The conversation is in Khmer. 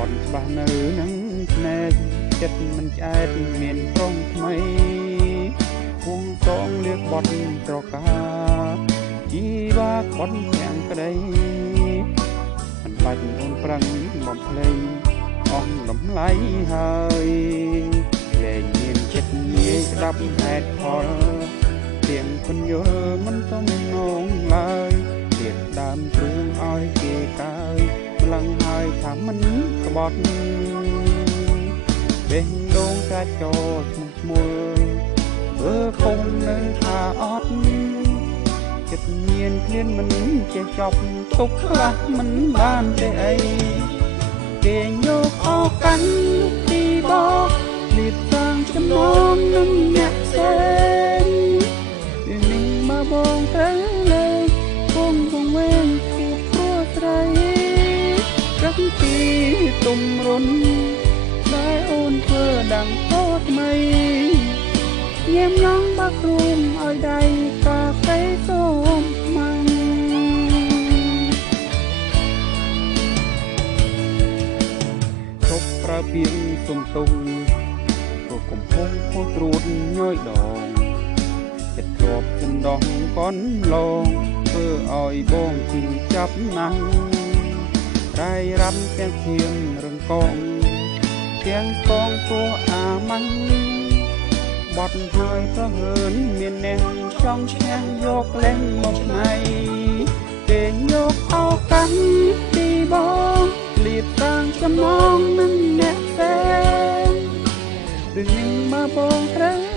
อนច្បាស់នៅនឹងភ្នែកចិត្តមិនឆ្អែតមានត្រង់ថ្មីគួងសងលៀកបត់ត្រកាជីវ៉ាបត់ទាំងក្តីមិនបាច់អូនប្រឹងបំភ្លេងអស់តម្លៃហើយលែងមានចិត្តងាយស្ដាប់ហេតុផលទៀងពន្យល់មិនទំនងឡើយទៀតដើមព្រួងឲ្យគេកាយម្លឹងហើយថាមិនក្បត់បេះដូងកាច់ចោឈ្មោះធ្វើគង់នៅថាអត់ចិត្តមានឃ្លានមិនចេះចប់ទុកខ្លះមិនបានទេអីគេយកអោកាន់ទីបោលៀបសាងចំណងនឹងអ្នកផ្សេងនឹងមកបងត្រូវលេងគង់វង្វេងពីព្រោះស្រីរឹកពីទុំរុនដែលអូនធ្វើดังโตថ្មីញៀមញងបាក់រួមឲ្យដៃកាហ្វេសូមមិនទប់ប្រើពាក្យសុំទុំព្រោះកំពុងខុសត្រួតញយដងចិត្តធ្លាប់ចិនដងកនឡងធ្វើឲ្យបងជិះចាប់ណាស់រាយរ៉ាំទាំងធៀងរឹងកងទាំងកងពោះអាម៉ាំងបត់ហើយប្រហើនមានអ្នកចង់ឈ្នះយកលេងមកឆ្នៃគេយកអោកាន់ទីបងលៀបតាំងចំណងនឹងអ្នកផ្សេងឬនឹងមកបងត្រូវ